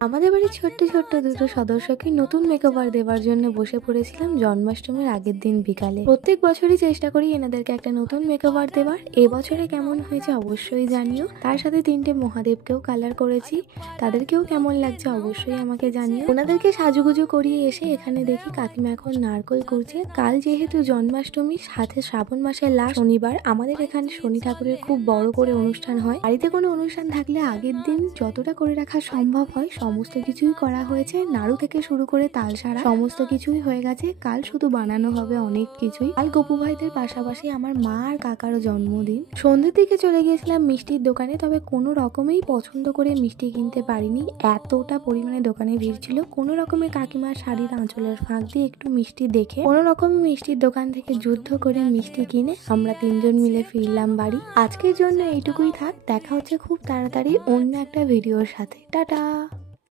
আমাদের বাড়ির ছোট্ট ছোট্ট দুটো সদস্যকে নতুন মেকওভার দেওয়ার জন্য বসে পড়েছিলাম জন্মাষ্টমীর আগের দিন বিকালে। প্রত্যেক বছরই চেষ্টা করি এনাদেরকে একটা নতুন মেকওভার দেওয়ার। এবছরে কেমন হয়েছে অবশ্যই জানিও। তার সাথে তিনটে মহাদেবকেও কালার করেছি, তাদেরকেও কেমন লাগছে অবশ্যই আমাকে জানিও। ওনাদেরকে সাজুগুজু করিয়ে এসে এখানে দেখি কাকিমা এখন নারকোল করছে। কাল যেহেতু জন্মাষ্টমী, সাথে শ্রাবণ মাসের লাস্ট শনিবার, আমাদের এখানে শনি ঠাকুরের খুব বড় করে অনুষ্ঠান হয়। বাড়িতে কোনো অনুষ্ঠান থাকলে আগের দিন যতটা করে রাখা সম্ভব হয় সমস্ত কিছুই করা হয়েছে। নাড়ু থেকে শুরু করে তালসারা সমস্ত কিছুই হয়ে গেছে। কাল শুধু বানানো হবে অনেক কিছুই। কাল গপু ভাইদের পাশাপাশি আমার মা আর কাকারও জন্মদিন। সন্ধ্যের দিকে চলে গিয়েছিলাম মিষ্টির দোকানে, তবে কোনো রকমেই পছন্দ করে মিষ্টি কিনতে পারিনি। এতটা পরিমাণে দোকানে ভিড় ছিল। কোনো রকমে কাকিমার শাড়ির আঁচলের ফাঁক দিয়ে একটু মিষ্টি দেখে কোনো রকম মিষ্টির দোকান থেকে যুদ্ধ করে মিষ্টি কিনে আমরা তিনজন মিলে ফিরলাম বাড়ি। আজকের জন্য এইটুকুই থাক। দেখা হচ্ছে খুব তাড়াতাড়ি অন্য একটা ভিডিওর সাথে। টাটা।